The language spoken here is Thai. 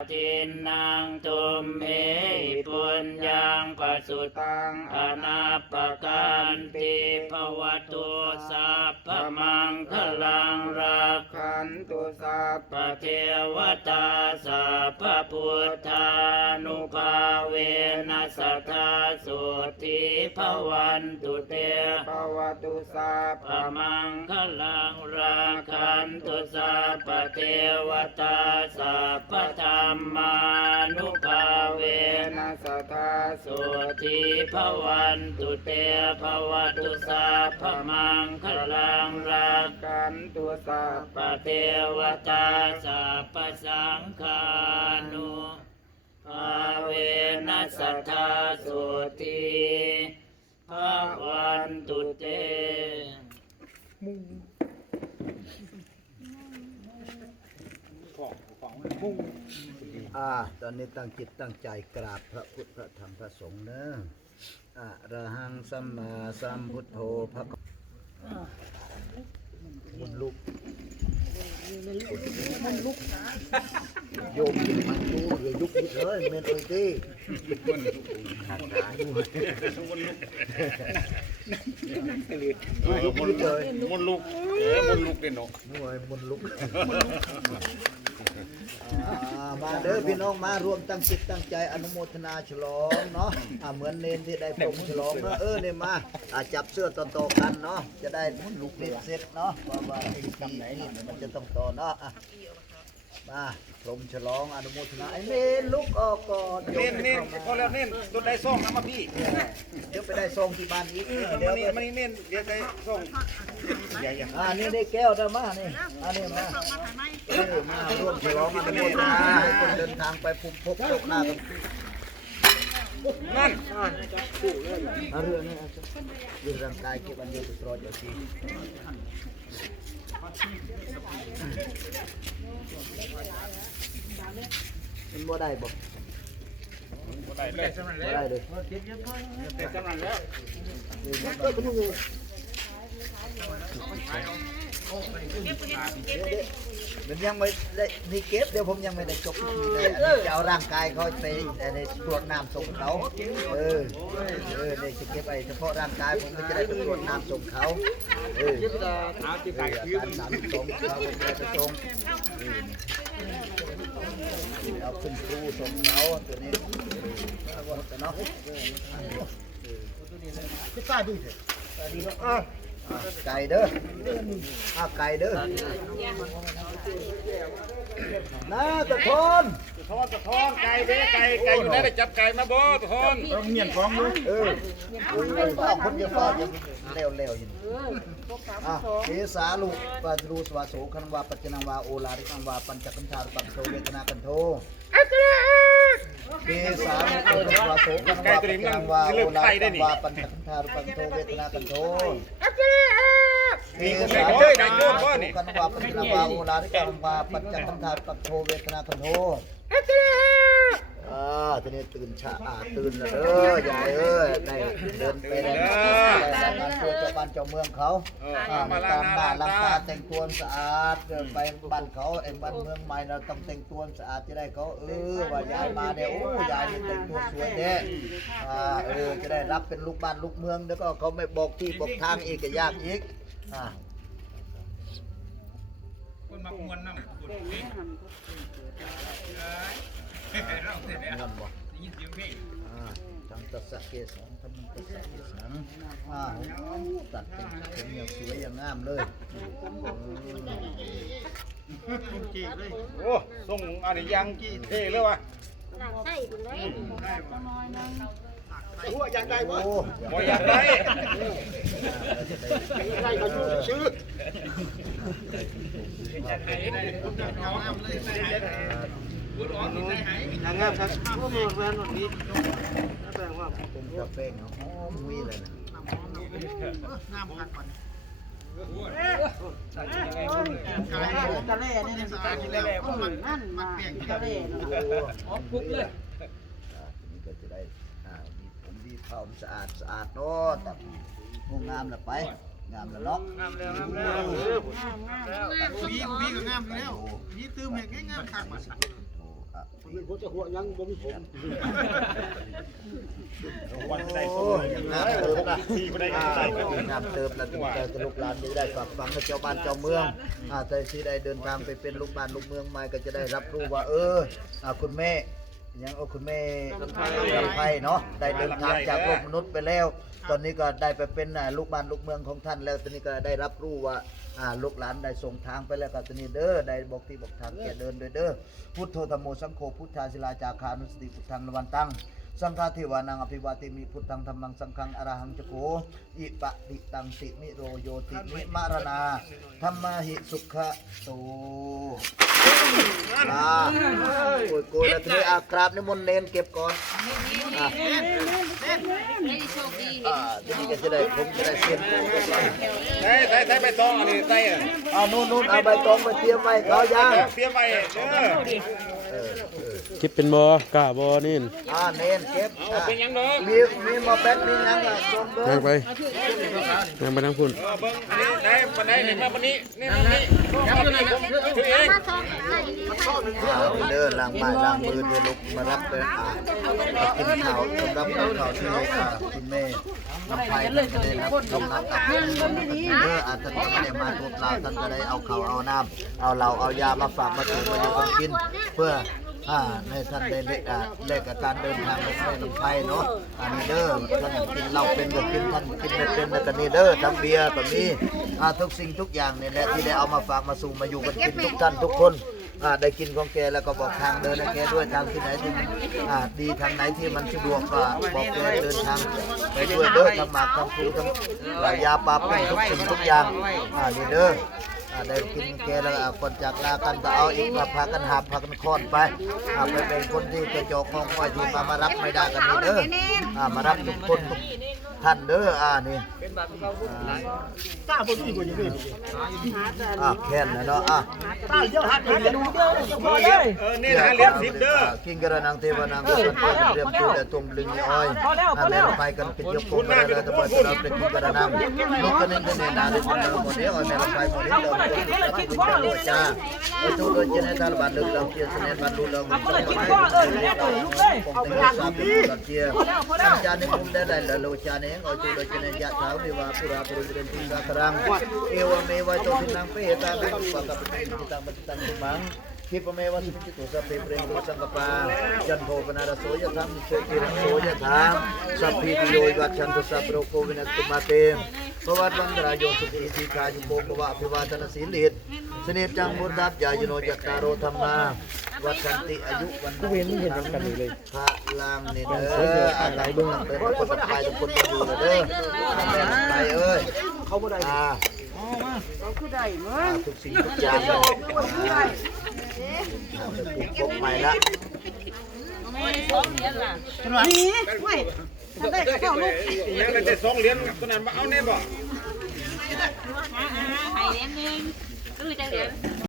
ทินนางตุมเหปุญญังปัสสุตังอนาปกันติภวตุสัพพมังคลังรักขันตุสัพพเทวตาสัพพพุทธานุภาเวนัสทธาสุทิภวันตุเตภวตุสัพพมังคลังรักขันตุสัพพเทวตาสัพพธรรมานุภาเวนัสทธาสุทิภวันตุเตภวตุสัพพมังคลังรักขันตุสัพพเทวตาสัพสังฆานุภาเวนัสทธาสุติภวันตุเต อ่า ตอนนี้ตั้งจิตตั้งใจกราบพระพุทธพระธรรมพระสงฆ์เนอะอะระหังสัมมาสัมพุทโธพระมันลุกมันลุกโยมยิงมันดูอย่ายุบยิบเลยเมนโอยตียุบยิบเลยมนลุกเอ้ยมนลุกเด่นเนาะหน่วยมันลุก อ่ามาเด้อพี่น้องมารวมตั้งจิตตั้งใจอนุโมทนาฉลองเนาะอ่าเหมือนเนนที่ได้ปรงฉลองเนาะเออเนี่ยมาอ่าจับเสื้อต่อๆกันเนาะจะได้ลุกเด็ดเสร็จเนาะว่าว่าไอ้ที่นี่มันจะต้องต่อเนาะอะ มาปรงฉลองอนุโมทนาไอ้เนนลุกออกก่อนเน้นเน้นพอแล้วเน้นตัวใดซ่องนะมาพี่เดี๋ยวไปได้ซองที่บ้านอีกเออเดี๋ยวมานี่มานี่เน้นเดี๋ยวใดซ่องใหญ่ยังอ่านี่ได้แก้วได้มานี่อันนี้มาเออมาร่วมฉลองอนุโมทนาให้คนเดินทางไปพบพบโชคหน้ากัน นั่นเอาเรื่องนี้เอาสิเรื่องร่างกายเก็บอันเดียวจะตรอจะทีมันบ่ได้บ่ได้เลยบ่ได้เลยแต่กำลังแล้ว มันยังไม่ได้นี่เก็บเดี๋ยวผมยังไม่ได้จบจะเอาร่างกายเขาไปในตรวจน้ำส่งเขาเออเออเนี่ยจะเก็บไอ้เฉพาะร่างกายผมก็จะได้ไปตรวจน้ำส่งเขาเอออาที่อาตายคือการสามสองเขาจะไปส่งเอาขึ้นครูส่งเขาตัวนี้เอาไว้แต่เนาะอะ ไก่เด้ออะไก่เด้อนะตะทนสะท้อนสะท้อนไก่เด้ไก่ไก่อยู่ไหนได้จับไก่มาบ่สะท้อนต้องเมียนของอยู่เออเฝ้าคนเดียวเฝ้ายังเร็วเร็วๆอยู่อะเทสาลูกปัจรูสวาโสคันวาปัจจนังวาโอลาริกังวาปัญจกัญชารุปัสโสเวทนากันโทเทสาลูกปัจรูสวาโสคันวาปัจจนังวาโอลาริกังวาปัญจกัญชารุปัสโสเวทนากันโท เทสาลูกปัจรูสวาโสคันวาปัญจนังวาโอลาริกังวาปัจจกัญชารุปัจโทเวทนากันโท อ่าทีนี้ตื่นชาอ่าตื่นแล้วเด้อยายเอ้ยได้เดินไปได้ได้งานตัวเจ้าบ้านเจ้าเมืองเขาอ่ามาล้าตางมหน้าบ้านล้างตาแต่งตัวสะอาดเดินไปบ้านเขาไอ้บ้านเมืองใหม่เราต้องแต่งตัวสะอาดจะได้เขาเออว่ายายมาเนี่ยโอ้ยายนี่แต่งตัวสวยแท้อ่าเออจะได้รับเป็นลูกบ้านลูกเมืองแล้วก็เขาไม่บอกที่บอกทางอีกก็ยากอีกอ่าคนมากวนน้ำกดเลงเอ้ เราเสร็จแล้วเงินบ่ยินเสียงเพลงอ่าทำตัดสะเกสรทำตัดสะเกสรอ่าตัดเป็นเป็นอย่างสวยอย่างงามเลยอืมโอ้ส่งอันนี้ยังเท่เลยวะหนังไส้ไปเลยโอ้บ่อยากได้ใครเขาชื่อพูดออกที่ไหนหาย นา งามครับพวกแฟนวันนี้แป้งว่าผมกาแฟเนาะหอมวีเลยนะน้ำพักก่อนทะเลนี่นะสะอาดอยู่แล้วมันนั่นมาทะเลนะหอมปุ๊บเลยนี้ก็จะได้อ่ามีผมมีเผาสะอาดสะอาดเนาะตัดงงามละไปงามละเนาะงามแล้วงามแล้วงามงามวีวีก็งามอยู่แล้ววีตื้มเห็นง่ายงามคักมา โอ้อะวันใดโอ้ส่งยงามเติมนะที่บ่ได้อ่าใส่ก็งามเติมนะถึงใจจะลูกหลานจะได้ฝากฝังให้เจ้าบ้านเจ้าเมืองอ่าแต่ที่ได้เดินทางไปเป็นลูกบ้านลูกเมืองใหม่ก็จะได้รับรู้ว่า เอออ่าคุณแม่ ยังเอาคุณแม่ลำไพเนาะได้เดินทางจากโลกมนุษย์ไปแล้ว ตอนนี้ก็ได้ไปเป็นอ่าลูกบ้านลูกเมืองของท่านแล้วตอนนี้ก็ได้รับรู้ว่าอ่าลูกหลานได้ส่งทางไปแล้วก็ตอนนี้เด้อได้บอกที่บอกทางแก่เดินด้วยเด้อพุทโธธรรมโมสังโฆพุทธาศิลาจาคานุสติพุทธังนวันตัง สังฆาเทวานังอภิวาติมิพุทธังธรรมังสังฆังอรหังจโกอิปะติตังติมิโรโยติมิมารณาธรรมหิสุขะโตอ่าโกยโกยแล้วทีนี้อากราบนิมนต์เนนเก็บก่อนอ่าอ่าทีนี้ก็จะได้ผมจะได้เสียนใส่ใส่ใส่ใบตองอันนี้ใส่อะเอานู่นนู่นเอาใบตองไปเตรียมไว้เขาย่างเตรียมไว้เด้อ เออเออคิดเป็นบอกล้าบอนี่นอ่าเนนเก็บอ่าเป็นหยังเนาะมีมีหมาแบกมีหยังอะส่งเบอนั่งร์ไปนั่งไปนั่งพุ่นเออเบิ่งอันนี้ได้ปานใดนี่มาปานนี้นี่มานี่ยับอยู่นี่ผมถือเองมาทองไข่นี่ไข่นี่อ่าเดินล้างไม้ล้างมือเดินลุกมารับเลยอ่ากินข้าวสำหรับข้าวที่อ่าคุณแม่น้ำไผ่ท่านก็ได้รับน้ำน้ำตักเมื่ออาจจะไม่ได้มาทุบเราท่านก็ได้เอาข้าวเอาน้ำเอาเหล้าเอายามาฝากมาถือมาอยู่กันกิน เพื่อ่าในท่านได้เล็กอ่าเล็กกับการเดินทางไปแม่ลำไผ่เนาะอันนี้เด้อท่านกินเหล้าเป็นก็กินท่านกินไม่เป็นแล้วก็นี่เด้อทั้งเบียร์ก็มีอ่าทุกสิ่งทุกอย่างเนี่ยแหละที่ได้เอามาฝากมาสู่มาอยู่กันกินทุกท่านทุกคนอ่าได้กินของแกแล้วก็บอกทางเดินให้แกด้วยทางที่ไหนที่อ่าดีทางไหนที่มันสะดวกก็บอกแกเดินทางไปด้วยเด้อทั้งหมากทั้งคูทั้งยาปลาเป็นทุกสิ่งทุกอย่างอ่านี่เด้อ อ่าได้กินแกแล้วอ่าก่อนจากลากันก็เอาอีกมาพากันหาบพากันคอนไปอ่าไปเป็นคนที่กระจอกห้องคอยที่มามารับไม่ได้กันนี่เด้ออ่ามารับทุกคนทุกท่านเด้ออ่านี่ อ่าแค่นนะเนาะอะเออนี่หาเหรียญ10เด้อกินกระนังเทวนังก็เป็นคนเรียมตัวแต่ตรงลึงอ้อยอันนี้เราไปกันเป็นยกคนกันแล้วแต่ว่าเราเป็นกินกระนังนกกันนี่เป็นนาดิคนเราหมดเดียวแม่เราไปหมดเดียวเรากินเรากินบ่เลยจ้าไอ้ตัวโดนเจเนตาบันลึกเราเกียร์เสนบันดูเราเอาไปกินบ่เออเนี่ยตัวลูกเลยเอาไปทำดีเกียร์จานนี้มุมได้ได้เราจานนี้เอาตัวโดนเจเนยะเท้าดีว่าปุราปุริเรนติสักรังเอวเมวะโตทินังเปตาบิปะกับปิตังปฏิตังมังคิปเมวะสุจิตุสัพเพเปรมุสังกปาจันโทปนารโสยธรรมโชติรโสยธรรมสัพพิโยวัชันตุสัพโรโควินัสตุมาเตภวัตวันตรายโยสุขีติกายุโกภวะภิวาทนาสีลิตสเนจังมุตตับยายโนจัตตารโอธรรมา วัชันติอายุวันกูเห็นไม่เห็นกันเลยพระลามเนี่ยเด้ออะไรเบิ่งเป็นคนไปทุกคนอยู่เด้อไปเอ้ยเขาบ่ได้อ่าเราคือได้เมื่อทุกสิ่งทุกอย่างเลยปลูกใหม่ละนี่เว้ยทำได้ก็เอาลูกยังได้แต่สองเหรียญตัวนั้นมาเอาแน่บ่ไข่เลี้ยงนึงก็เลยจะเหลือ